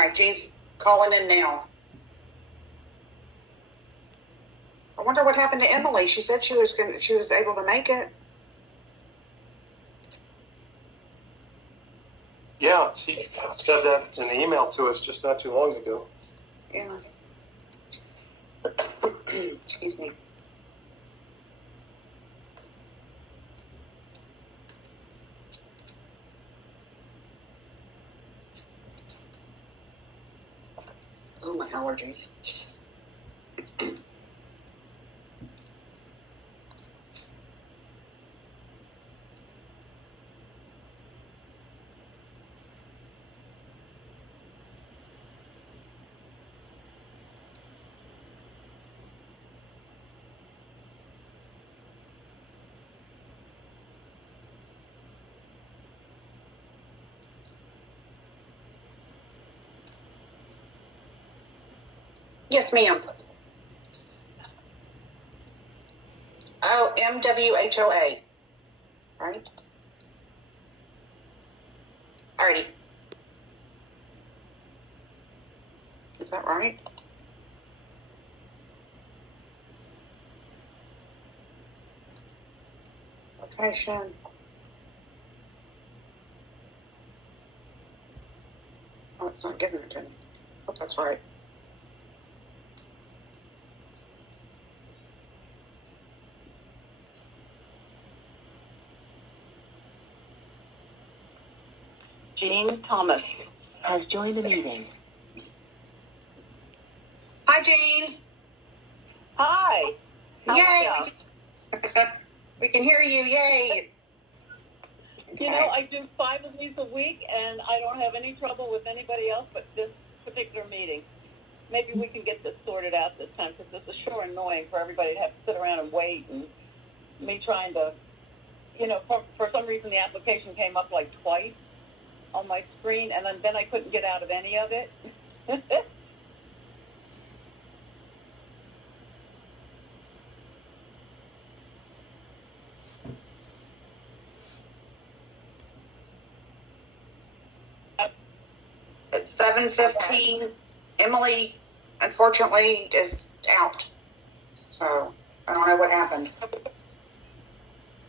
Okay, Jean's calling in now. I wonder what happened to Emily. She said she was able to make it. Yeah, she said that in the email to us just not too long ago. Yeah. Excuse me. Oh, my allergies. Yes, ma'am. Oh, MWHOA. Right? Alrighty. Is that right? Location. Oh, it's not giving it to me. Hope that's right. Jean Thomas has joined the meeting. Hi, Jean. Hi. How Yay. are ya? We can hear you. Yay. Okay. You know, I do 5 of these a week, and I don't have any trouble with anybody else but this particular meeting. Maybe we can get this sorted out this time, because this is sure annoying for everybody to have to sit around and wait, and me trying to, you know, for some reason the application came up like twice on my screen, and then I couldn't get out of any of it. It's 7:15. Emily, unfortunately, is out. So I don't know what happened.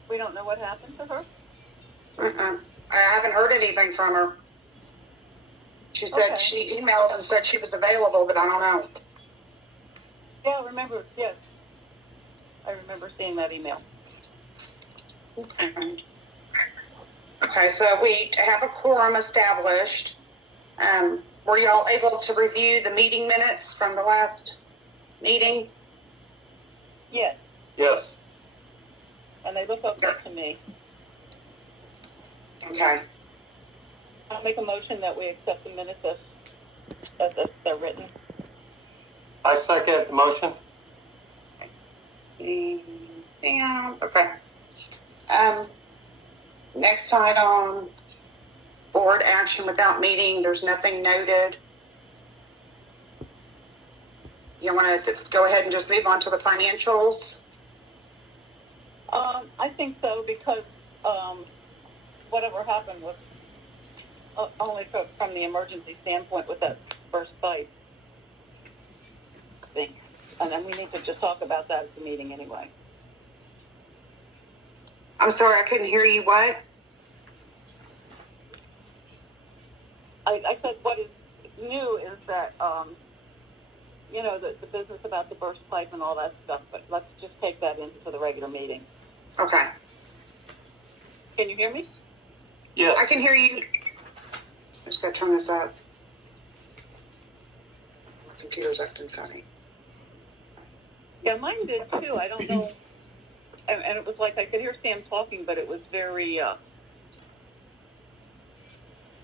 We don't know what happened to her? I haven't heard anything from her. She said she emailed and said she was available, but I don't know. Yeah, I remember. Yes. I remember seeing that email. Okay, so we have a quorum established. Were y'all able to review the meeting minutes from the last meeting? Yes. Yes. And they look okay to me. Okay. I'll make a motion that we accept the minutes as they're written. I second the motion. Yeah, okay. Next item, board action without meeting. There's nothing noted. You want to go ahead and just move on to the financials? I think so, because whatever happened was only from the emergency standpoint with that first bite thing. And then we need to just talk about that at the meeting anyway. I'm sorry, I couldn't hear you. What? I said what is new is that, you know, the business about the burst pipe and all that stuff, but let's just take that into the regular meeting. Okay. Can you hear me? Yes. I can hear you. I just got to turn this up. My computer's acting funny. Yeah, mine did too. I don't know. And it was like I could hear Sam talking, but it was very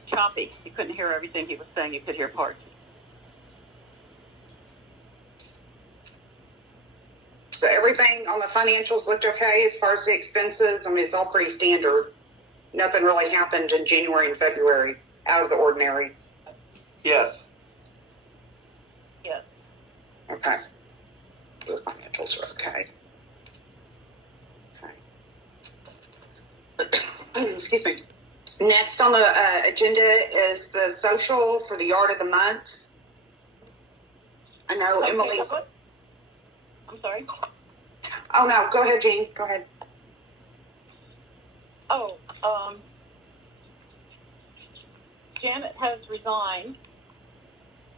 choppy. You couldn't hear everything he was saying. You could hear parts. So everything on the financials looked okay as far as the expenses. I mean, it's all pretty standard. Nothing really happened in January and February out of the ordinary. Yes. Yes. Okay. The financials are okay. Okay. Excuse me. Next on the agenda is the social for the yard of the month. I know Okay, Emily's. I'm sorry. Oh no, go ahead, Jean. Go ahead. Oh, Janet has resigned,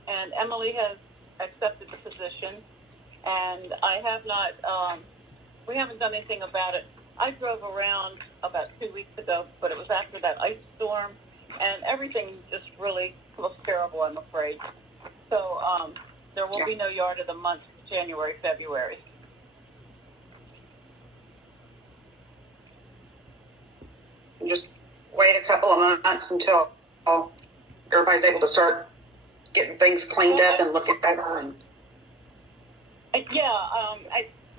and Emily has accepted the position, and I have not, we haven't done anything about it. I drove around about 2 weeks ago, but it was after that ice storm, and everything just really looks terrible, I'm afraid. So there will be no yard of the month January, February. Just wait a couple of months until everybody's able to start getting things cleaned up and look at that.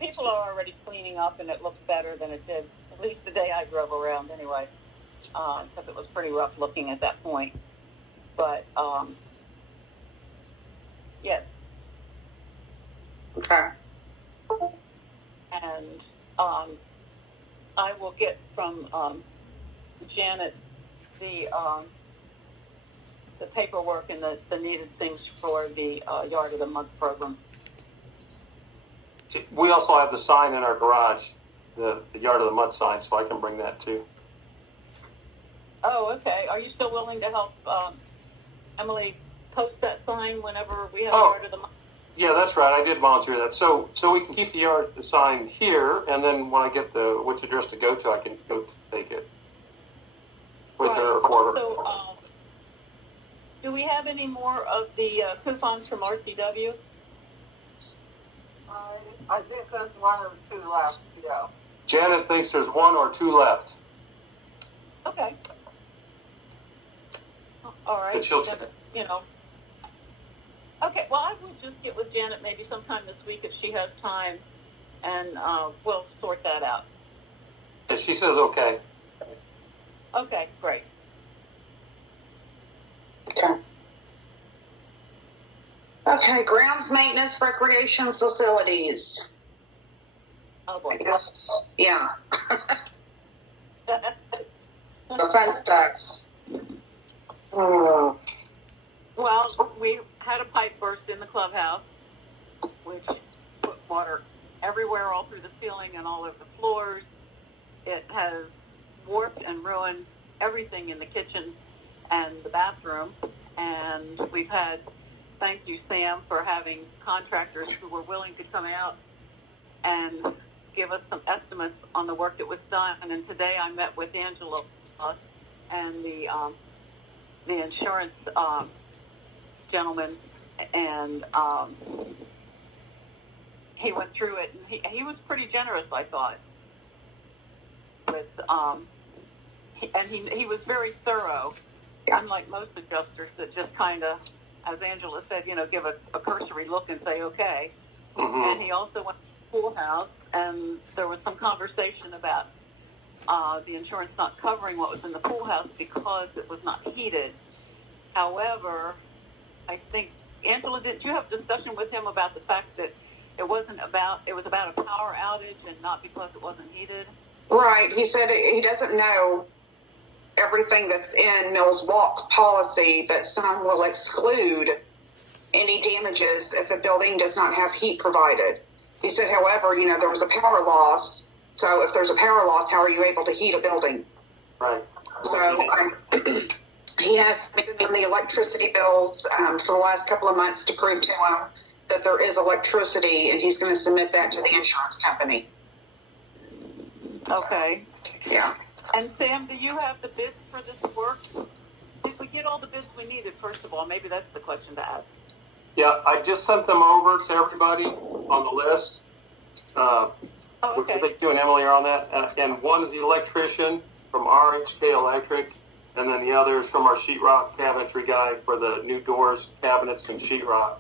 People are already cleaning up, and it looks better than it did, at least the day I drove around anyway, because it was pretty rough looking at that point. But, yes. Okay. And I will get from Janet the paperwork and the needed things for the Yard of the Month program. We also have the sign in our garage, the Yard of the Month sign, so I can bring that too. Oh, okay. Are you still willing to help Emily post that sign whenever we have Yard of the Month? Yeah, that's right. I did volunteer that. So we can keep the sign here, and then when I get which address to go to, I can go take it with her reporter. So, do we have any more of the coupons from RCW? I think there's one or two left, yeah. Janet thinks there's one or two left. Okay. All right. But she'll then, you know. Okay, well, I will just get with Janet maybe sometime this week if she has time, and we'll sort that out. If she says okay. Okay, great. Okay. Okay, grounds maintenance, recreation facilities. Oh, boy. Yeah. The fun stuff. Oh. Well, we had a pipe burst in the clubhouse, which put water everywhere, all through the ceiling and all over the floors. It has warped and ruined everything in the kitchen and the bathroom. And we've had, thank you, Sam, for having contractors who were willing to come out and give us some estimates on the work that was done. And today I met with Angela and the insurance gentleman, and he went through it, and he was pretty generous, I thought. With he was very thorough, unlike most adjusters that just kind of, as Angela said, give a cursory look and say okay. Mm-hmm. And he also went to the pool house, and there was some conversation about the insurance not covering what was in the pool house because it was not heated. However, I think, Angela, did you have a discussion with him about the fact that it was about a power outage and not because it wasn't heated? Right. He said he doesn't know everything that's in Mills Walk's policy, but some will exclude any damages if a building does not have heat provided. He said, however, there was a power loss. So if there's a power loss, how are you able to heat a building? Right. So he has given them the electricity bills for the last couple of months to prove to him that there is electricity, and he's going to submit that to the insurance company. Okay. Yeah. And Sam, do you have the bids for this work? Did we get all the bids we needed, first of all? Maybe that's the question to ask. Yeah, I just sent them over to everybody on the list. Which I think you and Emily are on that. And one is the electrician from RHK Electric, and then the other is from our sheetrock cabinetry guy for the new doors, cabinets, and sheetrock.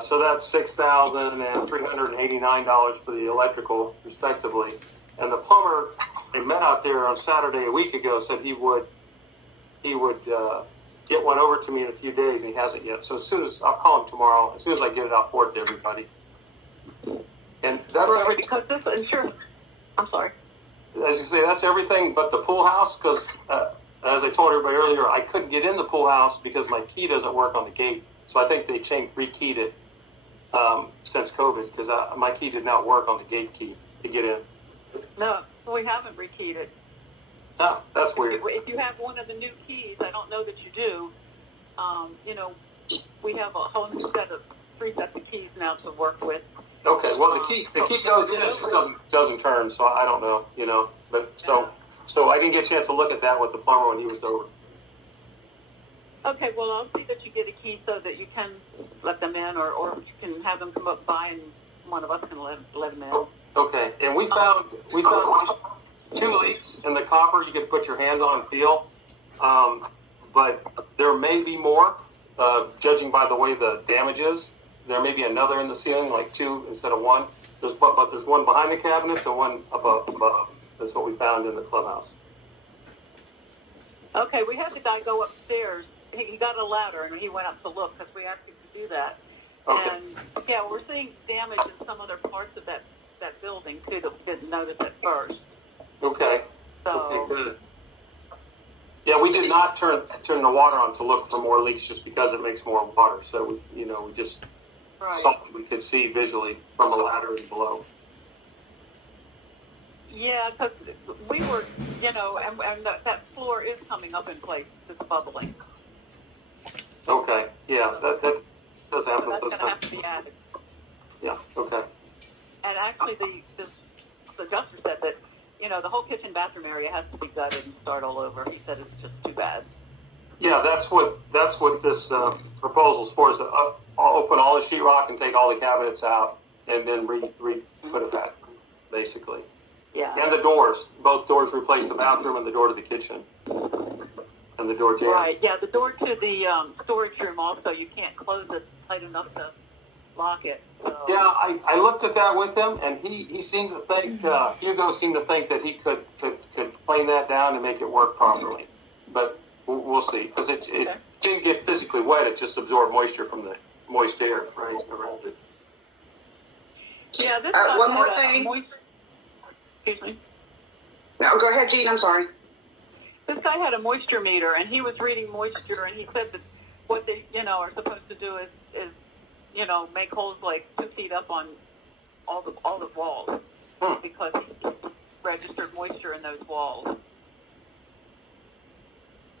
So that's $6,000 and $389 for the electrical, respectively. And the plumber, they met out there on Saturday a week ago, said he would get one over to me in a few days, and he hasn't yet. So I'll call him tomorrow, as soon as I get it out for it to everybody. And that's right, everything. because this insurance, I'm sorry. as you say, that's everything but the pool house, because as I told everybody earlier, I couldn't get in the pool house because my key doesn't work on the gate. So I think they rekeyed it since COVID, because my key did not work on the gate key to get in. No, we haven't rekeyed it. Oh, that's weird. If you have one of the new keys, I don't know that you do. We have a whole new set of 3 sets of keys now to work with. Okay, well the key goes in, it just doesn't turn, so I don't know, But so I didn't get a chance to look at that with the plumber when he was over. Okay, well I'll see that you get a key so that you can let them in, or you can have them come up by and one of us can let them in. Okay, and we found 2 leaks in the copper you could put your hand on and feel, but there may be more, judging by the way the damage is. There may be another in the ceiling, like 2 instead of 1. But there's one behind the cabinets and one above. That's what we found in the clubhouse. Okay, we had the guy go upstairs. He got a ladder and he went up to look because we asked him to do that. Okay. And yeah, we're seeing damage in some other parts of that building too that we didn't notice at first. Okay. So, okay, good. Yeah, we did not turn the water on to look for more leaks just because it makes more water. So we just saw what we could see visually from a ladder and below. Yeah, because we were, and that floor is coming up in place. It's bubbling. Okay. Yeah, that does happen. So that's going to have to be added. Yeah. Okay. And actually, the adjuster said that the whole kitchen bathroom area has to be gutted and start all over. He said it's just too bad. Yeah, that's what this proposal's for. Is to open all the sheetrock and take all the cabinets out and then put it back, basically. Yeah. And the doors, both doors, replace the bathroom and the door to the kitchen, and the door jams. Right. Yeah, the door to the storage room also, you can't close it tight enough to lock it. So. Yeah, I looked at that with him, and he seemed to think Hugo seemed to think that he could plane that down and make it work properly, but we'll see, because it didn't get physically wet; it just absorbed moisture from the moist air right around it. Yeah, this one more thing. Excuse me. No, go ahead, Gene. I'm sorry. This guy had a moisture meter, and he was reading moisture, and he said that what they, are supposed to do is make holes like 2 feet up on all the walls, because he registered moisture in those walls.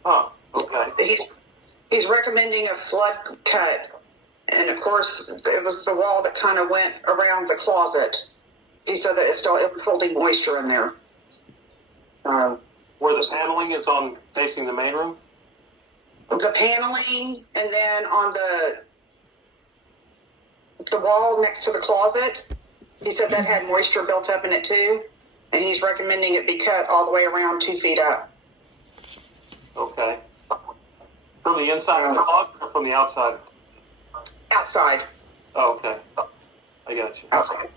Oh, okay. He's recommending a flood cut, and of course, it was the wall that kind of went around the closet. He said that it was holding moisture in there. Where the paneling is on facing the main room? The paneling, and then on the wall next to the closet, he said that had moisture built up in it too, and he's recommending it be cut all the way around 2 feet up. Okay. From the inside of the closet or from the outside? Outside. Oh, okay. I got you. Outside.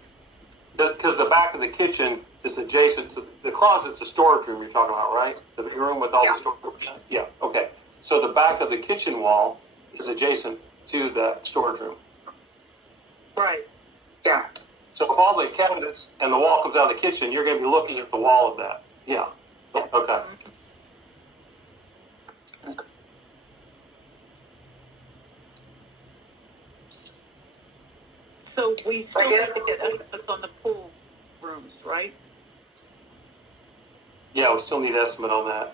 Because the back of the kitchen is adjacent to the closet's a storage room you're talking about, right? The room with all the storage. Yeah. Okay. So the back of the kitchen wall is adjacent to that storage room. Right. Yeah. So if all the cabinets and the wall comes out of the kitchen, you're going to be looking at the wall of that. Yeah. Okay. So we still need to get estimates on the pool rooms, right? Yeah, we still need an estimate on that.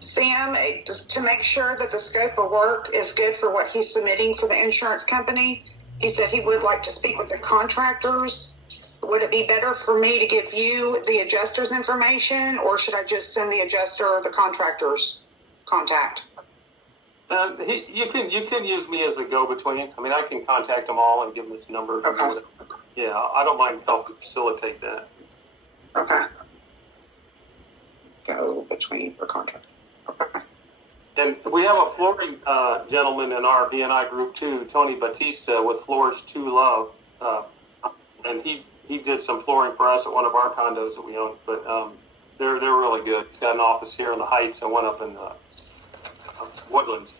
Sam, just to make sure that the scope of work is good for what he's submitting for the insurance company, he said he would like to speak with the contractors. Would it be better for me to give you the adjuster's information, or should I just send the adjuster the contractor's contact? You can use me as a go-between. I mean, I can contact them all and give them this number. Okay. Yeah, I don't mind helping facilitate that. Okay. Go-between for contract. Okay. And we have a flooring gentleman in our BNI group too, Tony Batista with Floors to Love, and he did some flooring for us at one of our condos that we own. But they're really good. He's got an office here in the Heights and one up in Woodlands.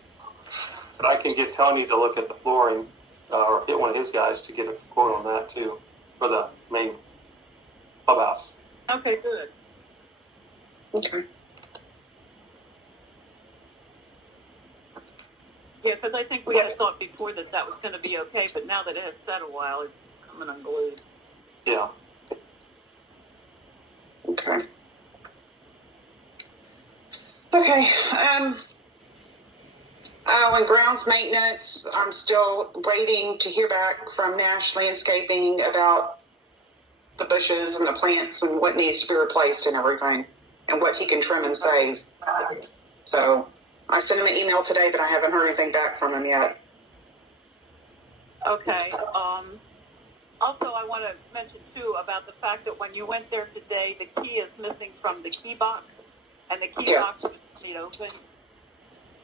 But I can get Tony to look at the flooring, or get one of his guys to get a quote on that too. for the main clubhouse. Okay, good. Okay. Yeah, because I think we had thought before that was going to be okay, but now that it has sat a while, it's coming unglued. Yeah. Okay. Okay. Oh, and grounds maintenance, I'm still waiting to hear back from Nash Landscaping about the bushes and the plants and what needs to be replaced and everything, and what he can trim and save. So I sent him an email today, but I haven't heard anything back from him yet. Okay. Also, I want to mention, too, about the fact that when you went there today, the key is missing from the key box, and the key box was need open.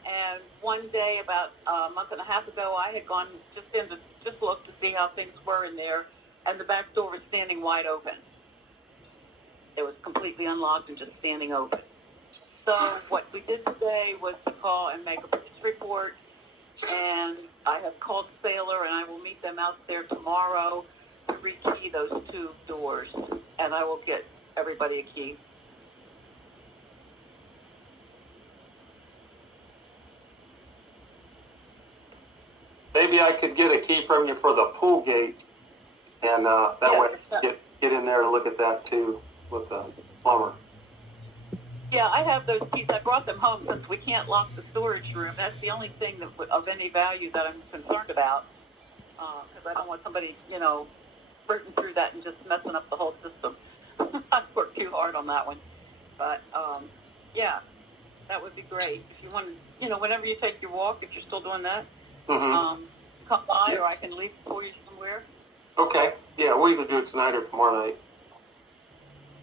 And one day, about a month and a half ago, I had gone just look to see how things were in there, and the back door was standing wide open. It was completely unlocked and just standing open. So what we did today was to call and make a police report, and I have called Sailor, and I will meet them out there tomorrow to rekey those two doors, and I will get everybody a key. Maybe I could get a key from you for the pool gate, and that way get in there to look at that too with the plumber. Yeah, I have those keys. I brought them home since we can't lock the storage room. That's the only thing of any value that I'm concerned about, because I don't want somebody, breaking through that and just messing up the whole system. I've worked too hard on that one. But, yeah, that would be great. If you want to, whenever you take your walk, if you're still doing that, come by, or I can leave for you somewhere. Okay. Yeah, we'll either do it tonight or tomorrow night.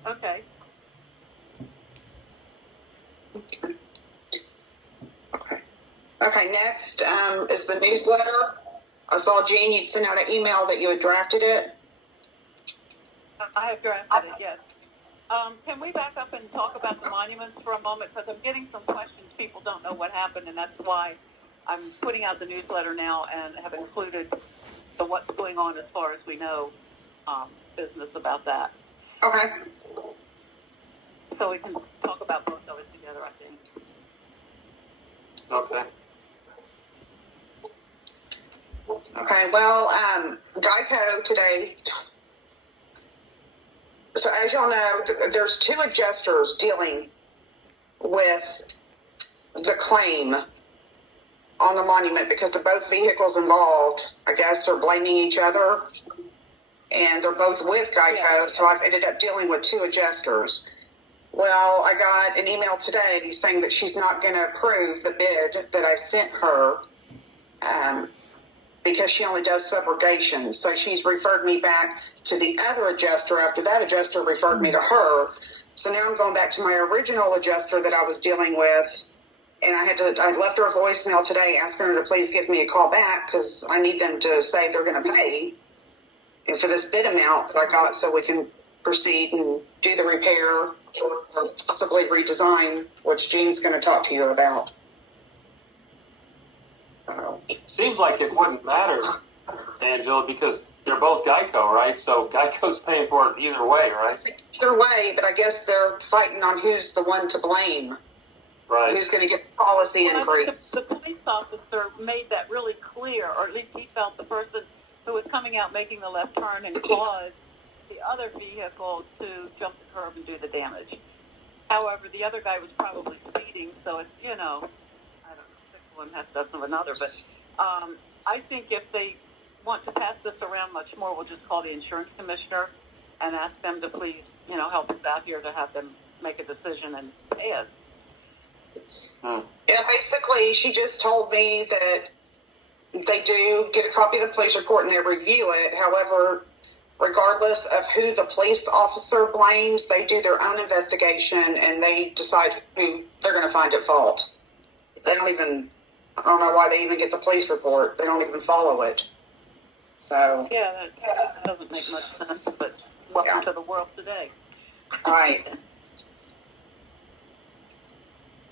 Okay. Okay, next is the newsletter. I saw, Jean, you'd sent out an email that you had drafted it. I have drafted it, yes. Can we back up and talk about the monuments for a moment? Because I'm getting some questions. People don't know what happened, and that's why I'm putting out the newsletter now and have included the what's going on as far as we know business about that. Okay. So we can talk about both of it together, I think. Okay. Okay, well, Geico today, so as y'all know, there's two adjusters dealing with the claim on the monument because they're both vehicles involved. I guess they're blaming each other, and they're both with Geico, so I've ended up dealing with two adjusters. Well, I got an email today saying that she's not going to approve the bid that I sent her because she only does subrogation. So she's referred me back to the other adjuster after that adjuster referred me to her. So now I'm going back to my original adjuster that I was dealing with, and I left her a voicemail today asking her to please give me a call back because I need them to say they're going to pay for this bid amount that I got so we can proceed and do the repair or possibly redesign, which Jean's going to talk to you about. It seems like it wouldn't matter, Angela, because they're both Geico, right? So Geico's paying for it either way, right? Either way, but I guess they're fighting on who's the one to blame. Right. Who's going to get the policy increase. The police officer made that really clear, or at least he felt the person who was coming out making the left turn and caused the other vehicle to jump the curb and do the damage. However, the other guy was probably speeding, so it's, I don't know, six of one half dozen of another. But I think if they want to pass this around much more, we'll just call the insurance commissioner and ask them to please, help us out here to have them make a decision and pay us. Yeah, basically, she just told me that they do get a copy of the police report and they review it. However, regardless of who the police officer blames, they do their own investigation and they decide who they're going to find at fault. I don't know why they even get the police report. They don't even follow it. So. Yeah, that doesn't make much sense, but welcome to the world today. Right.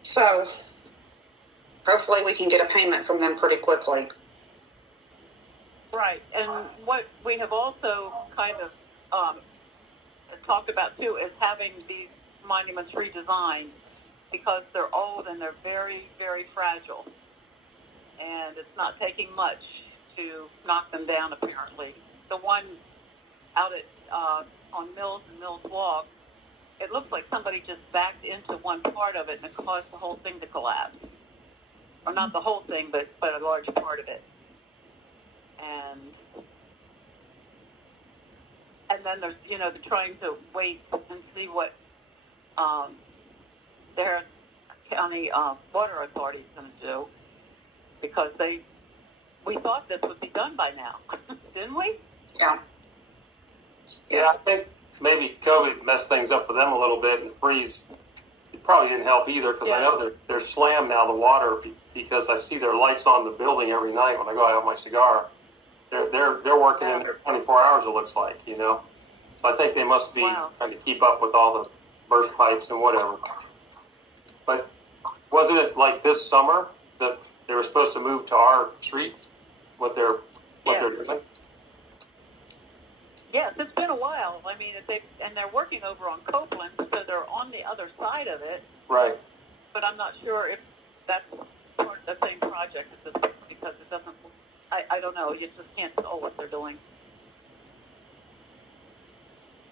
So, hopefully we can get a payment from them pretty quickly. Right, and what we have also kind of talked about too is having these monuments redesigned because they're old and they're very, very fragile. And it's not taking much to knock them down, apparently. The one out at on Mills and Mills Walk, it looks like somebody just backed into one part of it and it caused the whole thing to collapse. Or not the whole thing, but a large part of it. And then there's, they're trying to wait and see what their county water authority is going to do, because we thought this would be done by now, didn't we? Yeah. Yeah, I think maybe COVID messed things up for them a little bit, and freeze. It probably didn't help either, because I know they're slammed now, the water, because I see their lights on the building every night when I go out have my cigar. They're working in there 24 hours, it looks like, So I think they must be trying to keep up with all the burst pipes and whatever. But wasn't it like this summer that they were supposed to move to our street? What they're doing? Yes, it's been a while. I mean, they're working over on Copeland, so they're on the other side of it. Right. But I'm not sure if that's part of the same project at this point, because it doesn't. I don't know. You just can't tell what they're doing.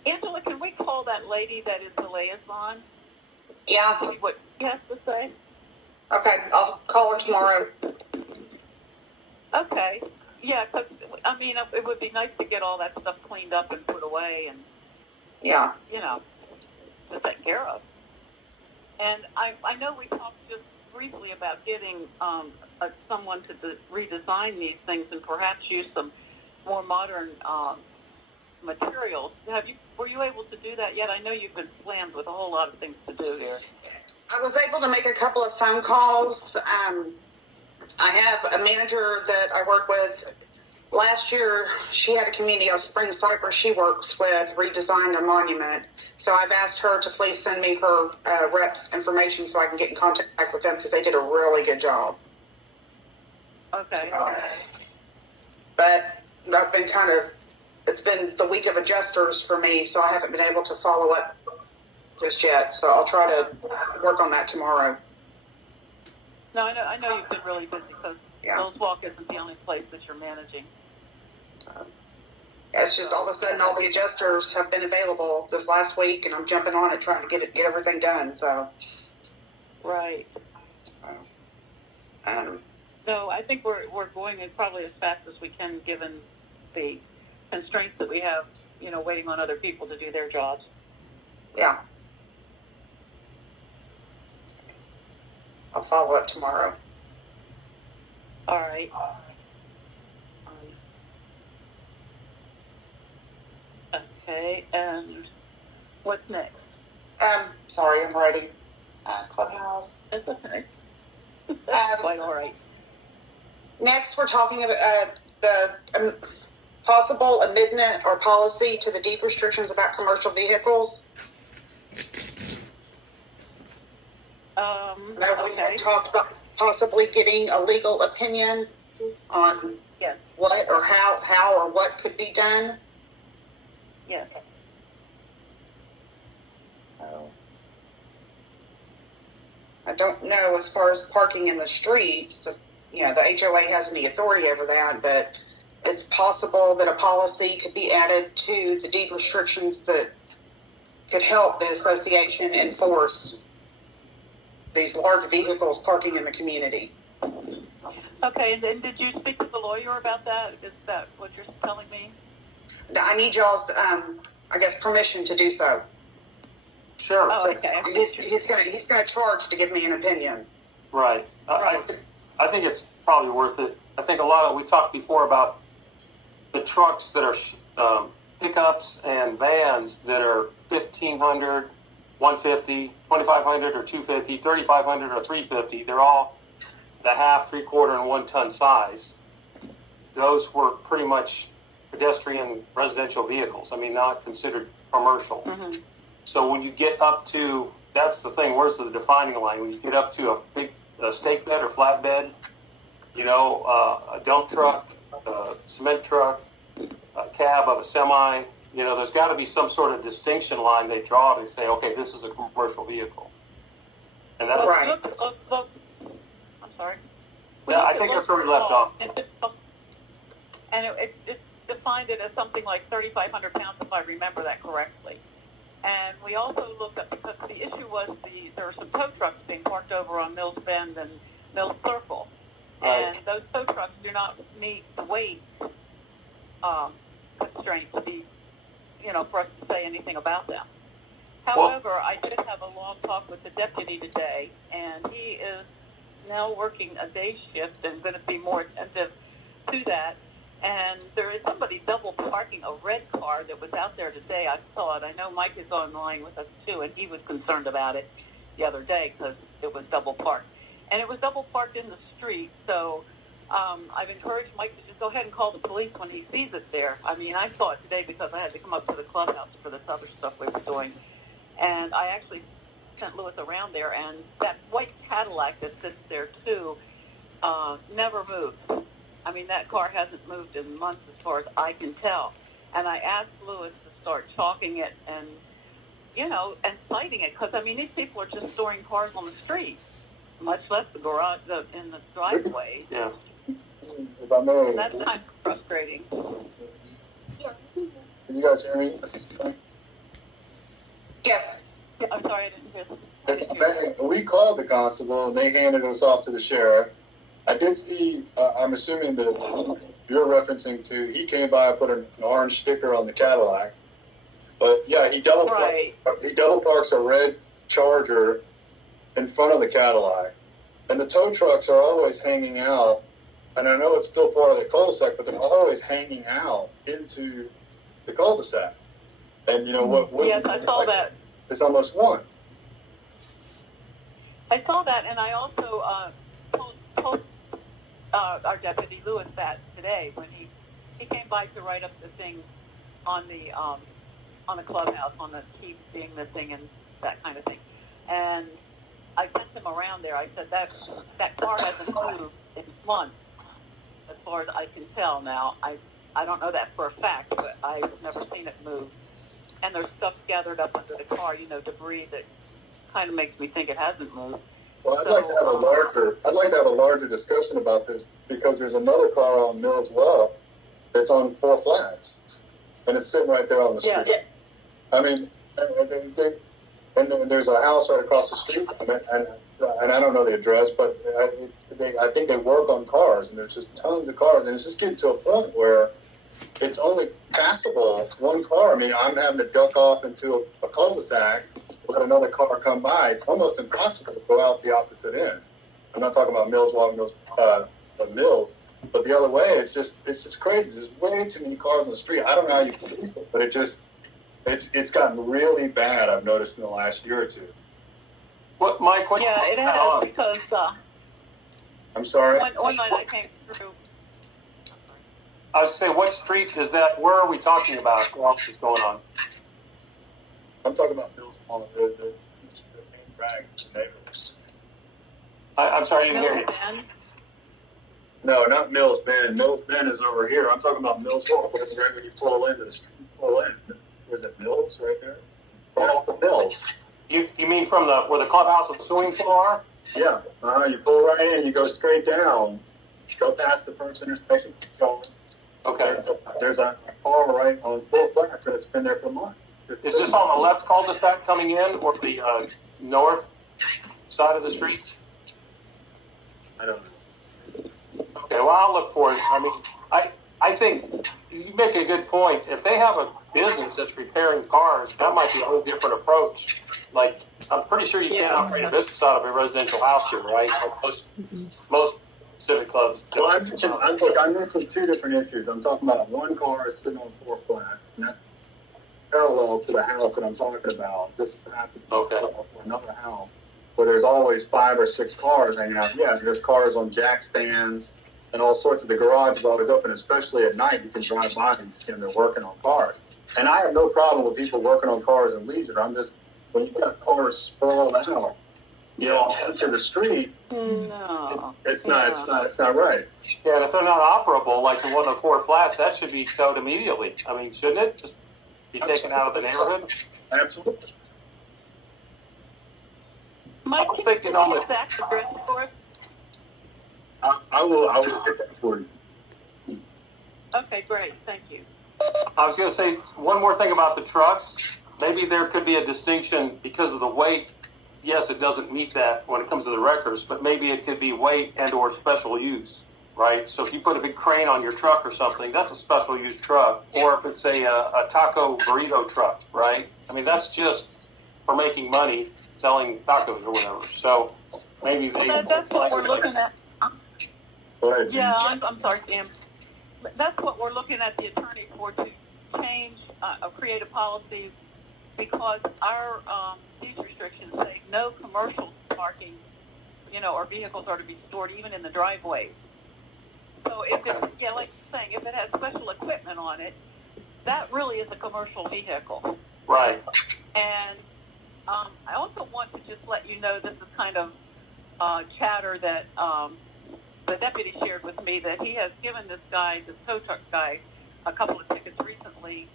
Angela, can we call that lady that is the liaison? Yeah. See what she has to say. Okay, I'll call her tomorrow. Okay. Yeah, because, I mean, it would be nice to get all that stuff cleaned up and put away and, to take care of. And I know we talked just briefly about getting someone to redesign these things and perhaps use some more modern materials. Were you able to do that yet? I know you've been slammed with a whole lot of things to do here. I was able to make a couple of phone calls. I have a manager that I work with. Last year, she had a community of Spring Cypress she works with redesigned a monument. So I've asked her to please send me her rep's information so I can get in contact with them, because they did a really good job. Okay. But I've been it's been the week of adjusters for me, so I haven't been able to follow up just yet. So I'll try to work on that tomorrow. No, I know you've been really busy, because Mills Walk isn't the only place that you're managing. It's just all of a sudden all the adjusters have been available this last week, and I'm jumping on it trying to get everything done. So. Right. So I think we're going as probably as fast as we can, given the constraints that we have, waiting on other people to do their jobs. Yeah. I'll follow up tomorrow. All right. Okay, and what's next? Sorry, I'm writing. Clubhouse. It's okay. That's quite all right. Next, we're talking about the possible amendment or policy to the deed restrictions about commercial vehicles. We had talked about possibly getting a legal opinion on what or how or what could be done. Yes. I don't know as far as parking in the streets. The HOA has any authority over that, but it's possible that a policy could be added to the deed restrictions that could help the association enforce these large vehicles parking in the community. Okay, and then did you speak to the lawyer about that? Is that what you're telling me? I need y'all's, permission to do so. Sure. Oh, okay. He's gonna charge to give me an opinion. Right. I think it's probably worth it. I think we talked before about the trucks that are pickups and vans that are 1,500, 150, 2,500 or 250, 3,500 or 350. They're all the half, 3/4, and 1 ton size. Those were pretty much pedestrian residential vehicles. I mean, not considered commercial. Mm-hmm. So when you get up to, that's the thing, where's the defining line? When you get up to a big stake bed or flatbed, a dump truck, a cement truck, a cab of a semi, you know, there's got to be some sort of distinction line they draw to say, okay, this is a commercial vehicle. And that's Right. I'm sorry. Yeah, I think that's where we left off. And it defined it as something like 3,500 pounds, if I remember that correctly. And we also looked up, because the issue was there were some tow trucks being parked over on Mills Bend and Mills Circle. Right. And those tow trucks do not meet the weight constraints to be, you know, for us to say anything about them. However, I did have a long talk with the deputy today, and he is now working a day shift and going to be more attentive to that. And there is somebody double parking a red car that was out there today. I saw it. I know Mike is online with us too, and he was concerned about it the other day because it was double parked. And it was double parked in the street, so I've encouraged Mike to just go ahead and call the police when he sees it there. I mean, I saw it today because I had to come up to the clubhouse for this other stuff we were doing. And I actually sent Lewis around there, and that white Cadillac that sits there too never moved. I mean, that car hasn't moved in months as far as I can tell. And I asked Lewis to start chalking it and, you know, and citing it. Because, I mean, these people are just storing cars on the street, much less the garage, in the driveway. Yeah. If I may. And that's kind of frustrating. Can you guys hear me? Yes. Yeah, I'm sorry, I didn't hear. We called the constable and they handed us off to the sheriff. I did see, I'm assuming that you're referencing to, he came by and put an orange sticker on the Cadillac. But yeah, he double parks a red Charger in front of the Cadillac. And the tow trucks are always hanging out. And I know it's still part of the cul-de-sac, but they're always hanging out into the cul-de-sac. And you know what? Yes, I saw that. It's almost one. I saw that, and I also told our deputy Lewis that today when he came by to write up the thing on the clubhouse, on the keys being missing and that kind of thing. And I sent him around there. I said that car hasn't moved in months, as far as I can tell. Now I don't know that for a fact, but I've never seen it move. And there's stuff gathered up under the car, you know, debris that kind of makes me think it hasn't moved. Well, I'd like to have a larger discussion about this because there's another car on Mills Well that's on 4 flats, and it's sitting right there on the street. Yeah. I mean, and there's a house right across the street from it, and I don't know the address, but I think they work on cars, and there's just tons of cars, and it's just getting to a point where it's only passable one car. I mean, I'm having to duck off into a cul-de-sac, let another car come by. It's almost impossible to go out the opposite end. I'm not talking about Mills walking those Mills, but the other way, it's just crazy. There's way too many cars on the street. I don't know how you police it, but it's gotten really bad. I've noticed in the last year or two. What, Mike? What's it has because I'm sorry. one night I came through. I was saying, what street is that? Where are we talking about? What else is going on? I'm talking about Mills Pond, the main drag neighborhood. I'm sorry, I didn't hear you. Bend. No, not Mills Bend. Mills Bend is over here. I'm talking about Mills Walk, right when you pull into the street. Pull in. Was it Mills right there? Right off the Mills. You mean from where the clubhouse and swimming pool are? Yeah. You pull right in. You go straight down. Go past the first intersection. So Okay. there's a car right on 4 flats, and it's been there for months. Is this on the left cul-de-sac coming in, or the north side of the street? I don't know. Okay, well, I'll look for it. I mean, I think you make a good point. If they have a business that's repairing cars, that might be a whole different approach. Like, I'm pretty sure you can't operate a business out of a residential house here, right? Like most civic clubs. Well, I mentioned 2 different issues. I'm talking about one car is sitting on 4 flats, and that's parallel to the house that I'm talking about. This happens for another house where there's always 5 or 6 cars hanging out. Yeah, there's cars on jack stands and all sorts of. The garage is always open, especially at night. You can drive by and see them. They're working on cars. And I have no problem with people working on cars in leisure. I'm just, when you've got cars sprawled out, you know, into the street, No. it's not right. Yeah, and if they're not operable, like the one on 4 flats, that should be towed immediately. I mean, shouldn't it? Just be taken out of the neighborhood? Absolutely. Mike, I was can thinking you on get the- the exact address for us? I will get that for you. Okay, great, thank you. I was going to say one more thing about the trucks. Maybe there could be a distinction because of the weight. Yes, it doesn't meet that when it comes to the wreckers, but maybe it could be weight and or special use, right? So if you put a big crane on your truck or something, that's a special use truck. Or if it's a taco burrito truck, right? I mean, that's just for making money, selling tacos or whatever. So maybe they. Well, that's what we're looking at. Go ahead, Jim. Yeah, I'm sorry, Sam. That's what we're looking at the attorney for, to change, create a policy, because our these restrictions say no commercial parking, or vehicles are to be stored even in the driveways. So if it's, like you're saying, if it has special equipment on it, that really is a commercial vehicle. Right. And I also want to just let you know, this is kind of chatter that the deputy shared with me, that he has given this tow truck guy, a couple of tickets recently,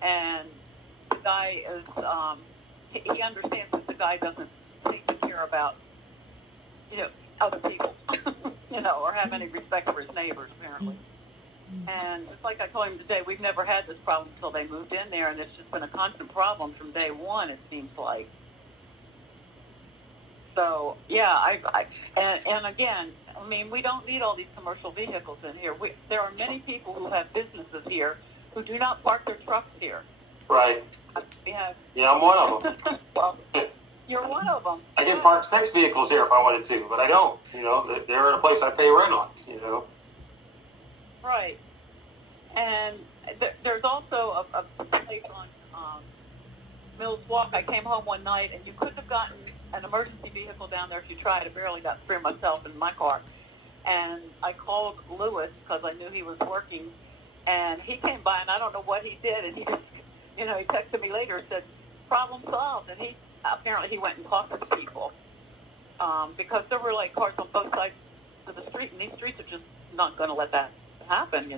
and the guy is, he understands that the guy doesn't seem to care about, other people, or have any respect for his neighbors, apparently. And just like I told him today, we've never had this problem until they moved in there, and it's just been a constant problem from day one, it seems like. So, yeah, and again, I mean, we don't need all these commercial vehicles in here. There are many people who have businesses here who do not park their trucks here. Right. We have. Yeah, I'm one of them. Well, you're one of them. I can park 6 vehicles here if I wanted to, but I don't. They're in a place I pay rent on. Right. And there's also a place on Mills Walk. I came home one night, and you couldn't have gotten an emergency vehicle down there if you tried. I barely got through myself in my car. And I called Lewis because I knew he was working, and he came by, and I don't know what he did, and he just, he texted me later and said, problem solved. And he went and talked to people, because there were like cars on both sides of the street, and these streets are just not going to let that happen,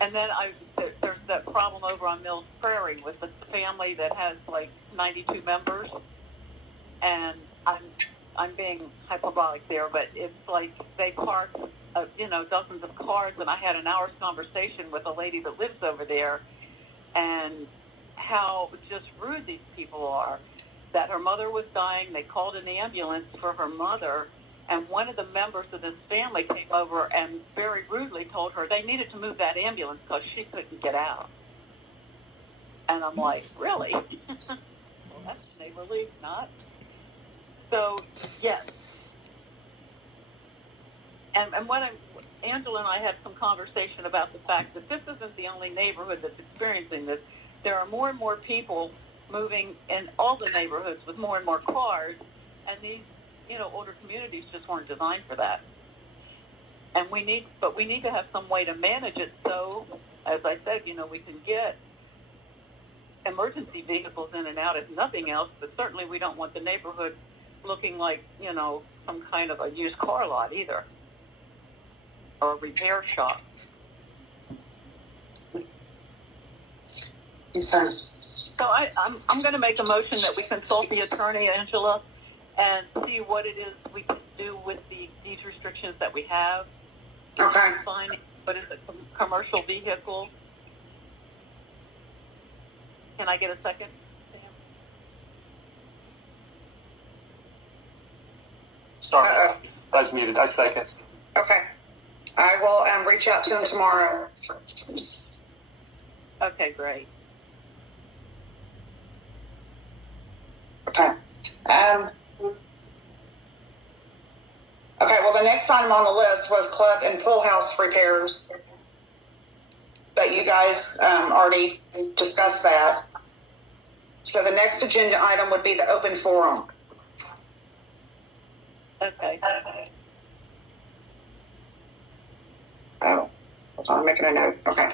And then there's that problem over on Mills Prairie with the family that has like 92 members, and I'm being hyperbolic there, but it's like they park, dozens of cars, and I had an hour's conversation with a lady that lives over there, and how just rude these people are. That her mother was dying, they called in the ambulance for her mother, and one of the members of this family came over and very rudely told her they needed to move that ambulance because she couldn't get out. And I'm like, really? Well, that's neighborly, not? So, yes. And Angela and I had some conversation about the fact that this isn't the only neighborhood that's experiencing this. There are more and more people moving in all the neighborhoods with more and more cars, and these older communities just weren't designed for that. And we need to have some way to manage it so, as I said, we can get emergency vehicles in and out if nothing else, but certainly we don't want the neighborhood looking like, some kind of a used car lot either, or a repair shop. So I'm going to make a motion that we consult the attorney, Angela, and see what it is we can do with these restrictions that we have. Okay. Defining what is a commercial vehicle. Can I get a second, Sam? Sorry. I was muted. I second. Okay. I will reach out to him tomorrow. Okay, great. Okay. Okay, well, the next item on the list was club and pool house repairs. But you guys already discussed that. So the next agenda item would be the open forum. Okay. Oh, hold on, I'm making a note. Okay.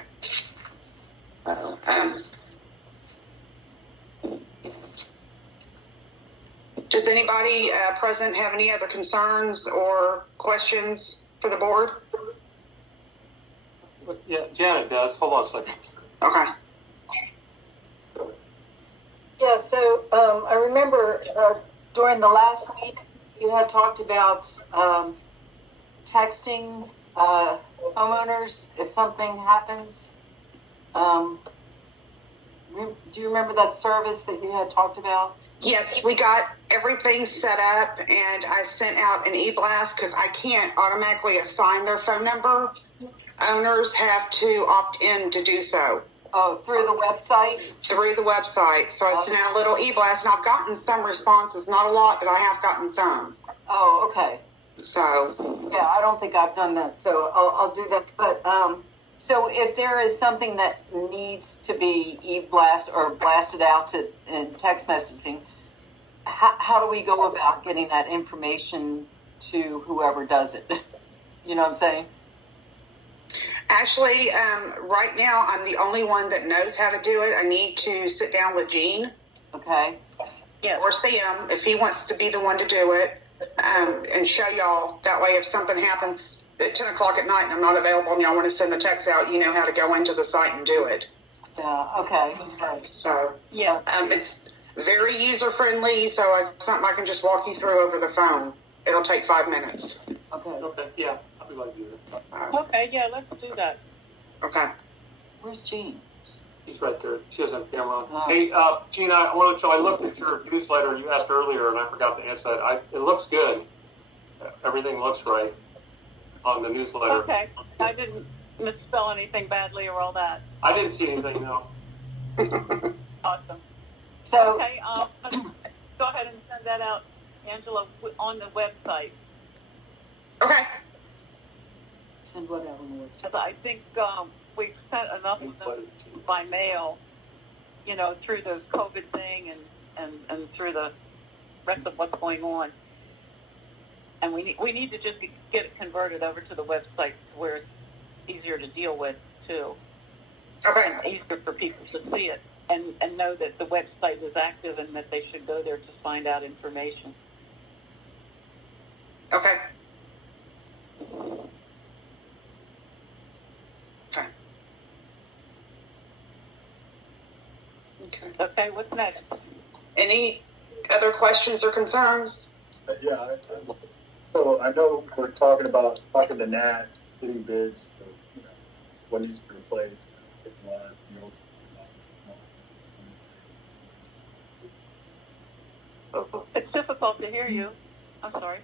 Does anybody present have any other concerns or questions for the board? Yeah, Janet does. Hold on a second. Okay. Yeah, so I remember during the last meeting, you had talked about texting homeowners if something happens. Do you remember that service that you had talked about? Yes, we got everything set up, and I sent out an e-blast because I can't automatically assign their phone number. Owners have to opt in to do so. Oh, through the website? Through the website. So I sent out a little e-blast, and I've gotten some responses. Not a lot, but I have gotten some. Oh, okay. So. Yeah, I don't think I've done that, so I'll do that. But so if there is something that needs to be e-blast or blasted out in text messaging, how do we go about getting that information to whoever does it? You know what I'm saying? Actually, right now, I'm the only one that knows how to do it. I need to sit down with Gene. Okay. Yes. Or see him if he wants to be the one to do it, and show y'all. That way, if something happens at 10 o'clock at night and I'm not available and y'all want to send the text out, you know how to go into the site and do it. Yeah, okay. Right. So, Yeah. it's very user-friendly, so it's something I can just walk you through over the phone. It'll take 5 minutes. Okay. Okay, yeah, I'll be glad to do that. Okay, yeah, let's do that. Okay. Where's Jean? She's right there. She doesn't have a camera on. Oh. Hey, Gina, I want to show. I looked at your newsletter you asked earlier, and I forgot to answer that. It looks good. Everything looks right on the newsletter. Okay, I didn't misspell anything badly or all that. I didn't see anything, no. Awesome. So, Okay, let's go ahead and send that out, Angela, on the website. Okay. send whatever. Because I think we've sent enough of them by mail, you know, through the COVID thing and through the rest of what's going on. And we need to just get it converted over to the website where it's easier to deal with, too. Okay. Easier for people to see it and know that the website is active and that they should go there to find out information. Okay. Okay. Okay. Okay, what's next? Any other questions or concerns? Yeah, so I know we're talking to Nat, getting bids for, what needs to be replaced. It's difficult to hear you. I'm sorry.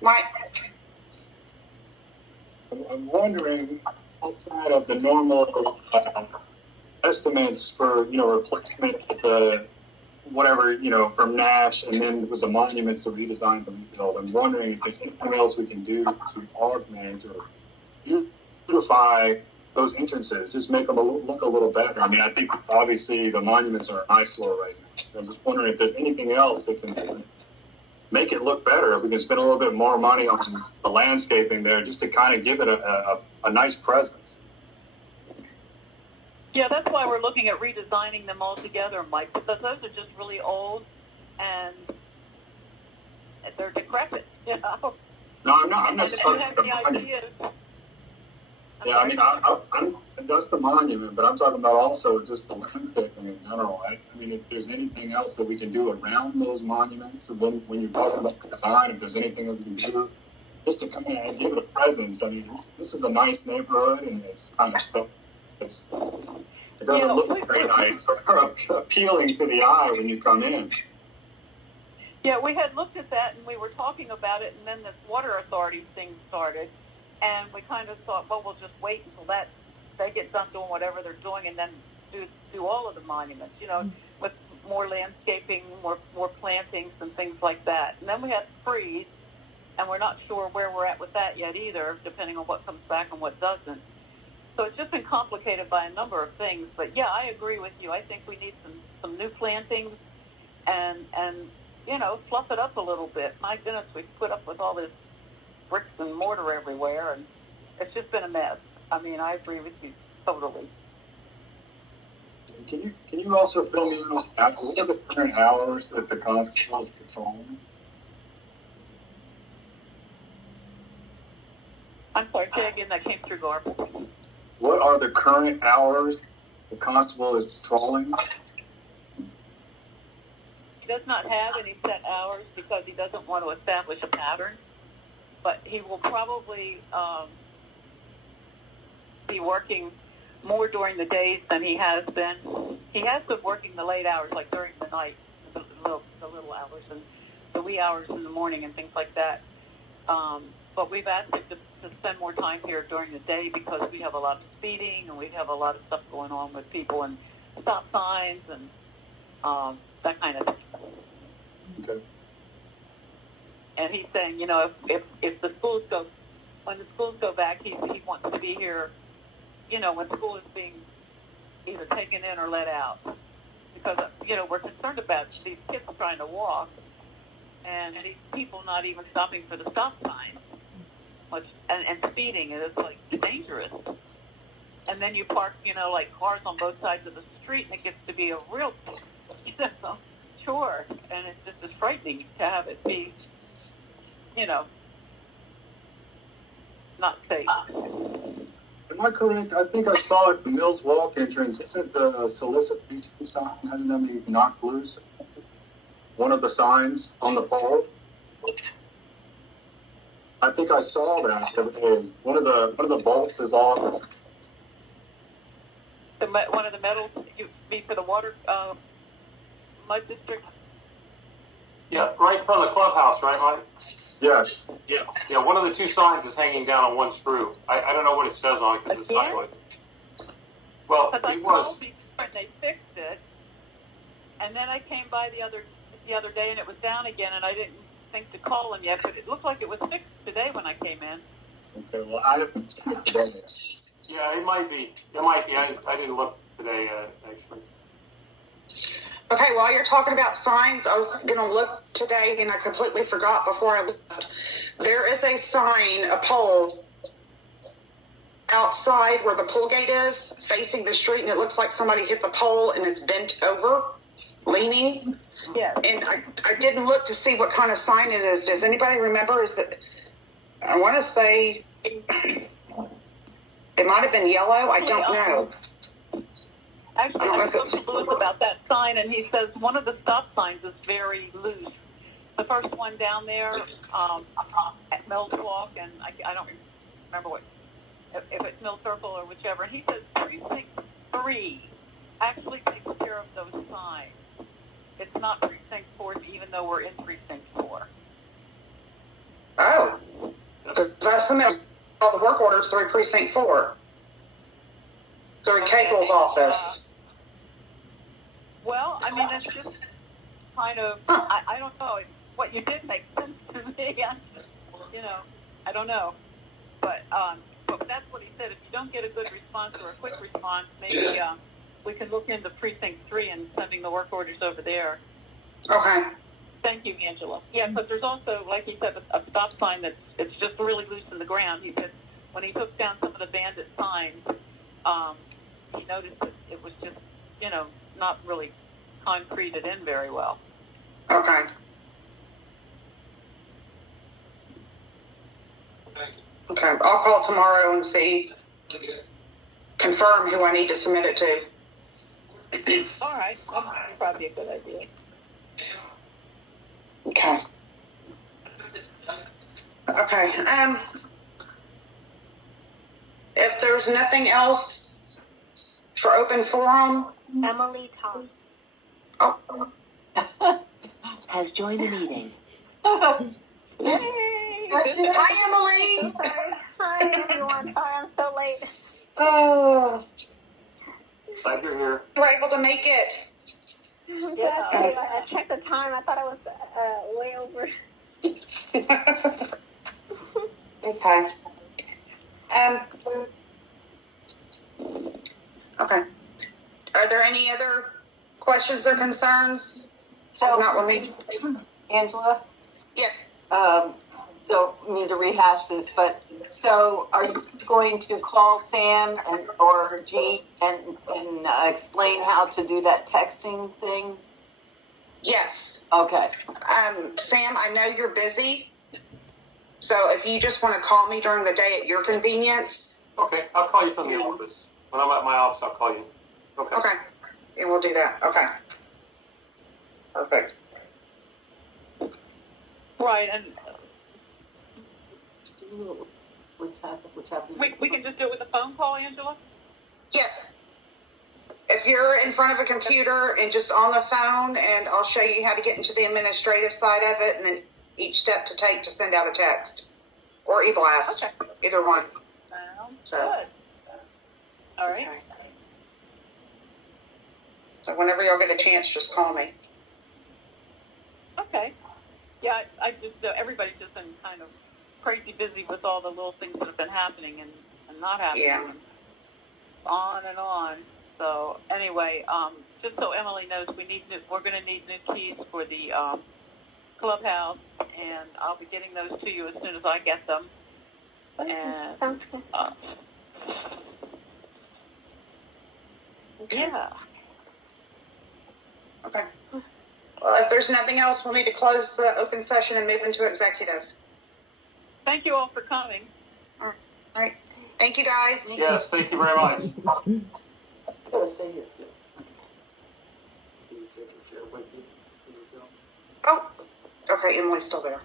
I'm wondering, outside of the normal estimates for, replacement of the whatever, from Nash, and then with the monuments that we designed and rebuild, I'm wondering if there's anything else we can do to augment or beautify those entrances, just make them look a little better. I mean, I think obviously the monuments are an eyesore right now. I'm just wondering if there's anything else that can make it look better. If we can spend a little bit more money on the landscaping there, just to kind of give it a nice presence. Yeah, that's why we're looking at redesigning them all together, Mike, because those are just really old and they're decrepit, you know. No, I'm not. I'm not just talking about about the monument. Yeah, I mean, that's the monument, but I'm talking about also just the landscaping in general. I mean, if there's anything else that we can do around those monuments, when you're talking about the design, if there's anything that we can do just to come in and give it a presence. I mean, this is a nice neighborhood, and it's kind of so it doesn't look very nice or appealing to the eye when you come in. Yeah, we had looked at that and we were talking about it, and then this water authority thing started, and we kind of thought, well, we'll just wait until they get done doing whatever they're doing, and then do all of the monuments, with more landscaping, more plantings and things like that. And then we had to freeze, and we're not sure where we're at with that yet either, depending on what comes back and what doesn't. So it's just been complicated by a number of things. But yeah, I agree with you. I think we need some new plantings and fluff it up a little bit. My goodness, we've put up with all this bricks and mortar everywhere, and it's just been a mess. I mean, I agree with you totally. Can you also fill me in on what are the current hours that the constable is patrolling? I'm sorry, say again, that came through garbled. What are the current hours the constable is patrolling? does not have any set hours because he doesn't want to establish a pattern, but he will probably be working more during the days than he has been. He has been working the late hours, like during the night, the little hours and the wee hours in the morning and things like that. But we've asked him to spend more time here during the day because we have a lot of speeding and we have a lot of stuff going on with people and stop signs and that kind of thing. Okay. And he's saying, you know, if the schools go, when the schools go back, he wants to be here, you know, when school is being either taken in or let out. Because, you know, we're concerned about these kids trying to walk and these people not even stopping for the stop signs, much and speeding, and it's like dangerous. And then you park, you know, like cars on both sides of the street, and it gets to be a real, you know, chore, and it's just as frightening to have it be, you know, not safe. Am I correct? I think I saw at the Mills Walk entrance, isn't the solicitation sign, hasn't that been knocked loose? One of the signs on the pole? I think I saw that. One of the bolts is off. One of the metals you mean for the water mud district? Yeah, right in front of the clubhouse, right, Mike? Yes. Yeah, one of the two signs is hanging down on one screw. I don't know what it says on it because it's sideways. Well, Because I it called was. before and they fixed it, and then I came by the other day and it was down again, and I didn't think to call him yet, but it looked like it was fixed today when I came in. Okay, well, I haven't seen it today. Yeah, it might be. I didn't look today, actually. Okay, while you're talking about signs, I was going to look today and I completely forgot before I left. There is a sign, a pole, outside where the pool gate is, facing the street, and it looks like somebody hit the pole and it's bent over, leaning. Yes. And I didn't look to see what kind of sign it is. Does anybody remember? Is that, I want to say it might have been yellow. I don't know. Actually, I spoke to Louis about that sign, and he says one of the stop signs is very loose. The first one down there at Mills Walk, and I don't remember if it's Mill Circle or whichever. And he says Precinct 3 actually takes care of those signs. It's not Precinct 4, even though we're in Precinct 4. Oh. Because I submitted all the work orders through Precinct 4. Through Cable's office. Well, I mean, it's just kind of, I don't know. What you did makes sense to me. You know, I don't know. But that's what he said. If you don't get a good response or a quick response, maybe we can look into Precinct 3 and sending the work orders over there. Okay. Thank you, Angela. Yeah, but there's also, like he said, a stop sign it's just really loose in the ground. He said when he took down some of the bandit signs, he noticed that it was just, you know, not really concreted in very well. Okay. Okay, I'll call tomorrow and see, confirm who I need to submit it to. All right, that's probably a good idea. Okay. Okay. If there's nothing else for open forum. Emily Tom Oh. has joined the meeting. Yay! Hi, Emily. Sorry. Hi, everyone. Sorry I'm so late. Oh, Glad you're here. you were able to make it. Yeah, I checked the time. I thought I was way over. Okay. Okay. Are there any other questions or concerns? So, Not with me. Angela, Yes. don't need to rehash this, but so are you going to call Sam or G and explain how to do that texting thing? Yes. Okay. Sam, I know you're busy, so if you just want to call me during the day at your convenience. Okay, I'll call you from the office. When I'm at my office, I'll call you. Okay. Okay. Yeah, we'll do that. Okay. Perfect. Right, and What's happening? we can just do it with a phone call, Angela? Yes. If you're in front of a computer and just on the phone, and I'll show you how to get into the administrative side of it, and then each step to take to send out a text or e-blast, Okay. either one. Sounds So. good. All right. Okay. So whenever y'all get a chance, just call me. Okay. Yeah, I just, everybody's just been kind of crazy busy with all the little things that have been happening and not happening. Yeah. On and on. So anyway, just so Emily knows, we're going to need new keys for the clubhouse, and I'll be getting those to you as soon as I get them. And Sounds good. Yeah. Okay. Well, if there's nothing else, we'll need to close the open session and move into executive. Thank you all for coming. All right. Thank you, guys. Yes, thank you very much. I gotta stay here. Oh, okay. Emily's still there.